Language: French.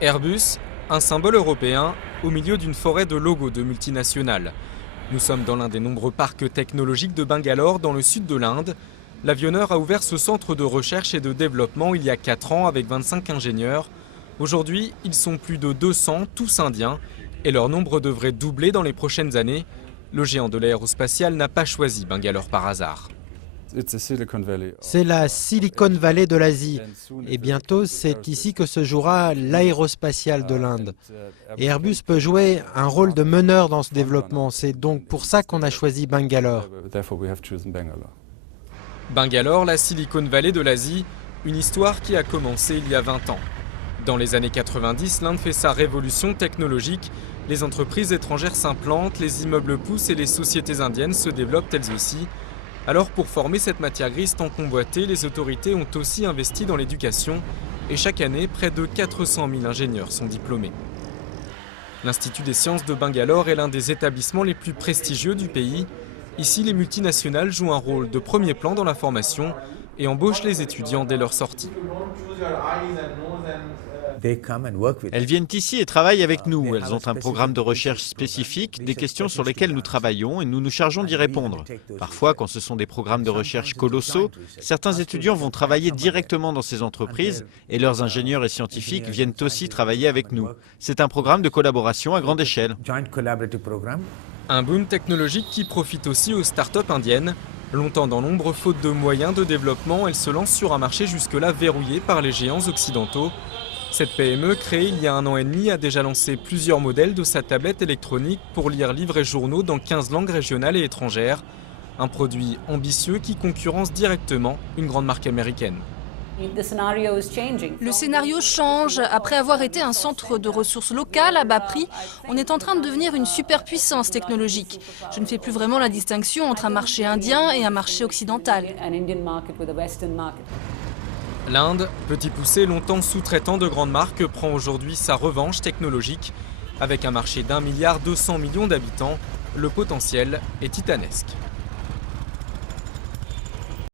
Airbus, un symbole européen au milieu d'une forêt de logos de multinationales. Nous sommes dans l'un des nombreux parcs technologiques de Bangalore, dans le sud de l'Inde. L'avionneur a ouvert ce centre de recherche et de développement il y a 4 ans avec 25 ingénieurs. Aujourd'hui, ils sont plus de 200, tous indiens, et leur nombre devrait doubler dans les prochaines années. Le géant de l'aérospatial n'a pas choisi Bangalore par hasard. C'est la Silicon Valley de l'Asie. Et bientôt, c'est ici que se jouera l'aérospatial de l'Inde. Et Airbus peut jouer un rôle de meneur dans ce développement. C'est donc pour ça qu'on a choisi Bangalore. Bangalore, la Silicon Valley de l'Asie, une histoire qui a commencé il y a 20 ans. Dans les années 90, l'Inde fait sa révolution technologique. Les entreprises étrangères s'implantent, les immeubles poussent et les sociétés indiennes se développent elles aussi. Alors pour former cette matière grise tant convoitée, les autorités ont aussi investi dans l'éducation et chaque année, près de 400 000 ingénieurs sont diplômés. L'Institut des sciences de Bangalore est l'un des établissements les plus prestigieux du pays. Ici, les multinationales jouent un rôle de premier plan dans la formation et embauchent les étudiants dès leur sortie. Elles viennent ici et travaillent avec nous. Elles ont un programme de recherche spécifique, des questions sur lesquelles nous travaillons et nous nous chargeons d'y répondre. Parfois, quand ce sont des programmes de recherche colossaux, certains étudiants vont travailler directement dans ces entreprises et leurs ingénieurs et scientifiques viennent aussi travailler avec nous. C'est un programme de collaboration à grande échelle. Un boom technologique qui profite aussi aux startups indiennes. Longtemps dans l'ombre, faute de moyens de développement, elles se lancent sur un marché jusque-là verrouillé par les géants occidentaux. Cette PME, créée il y a 1 an et demi, a déjà lancé plusieurs modèles de sa tablette électronique pour lire livres et journaux dans 15 langues régionales et étrangères. Un produit ambitieux qui concurrence directement une grande marque américaine. Le scénario change. Après avoir été un centre de ressources locales à bas prix, on est en train de devenir une superpuissance technologique. Je ne fais plus vraiment la distinction entre un marché indien et un marché occidental. L'Inde, petit poussé longtemps sous-traitant de grandes marques, prend aujourd'hui sa revanche technologique. Avec un marché d'1,2 milliard d'habitants, le potentiel est titanesque.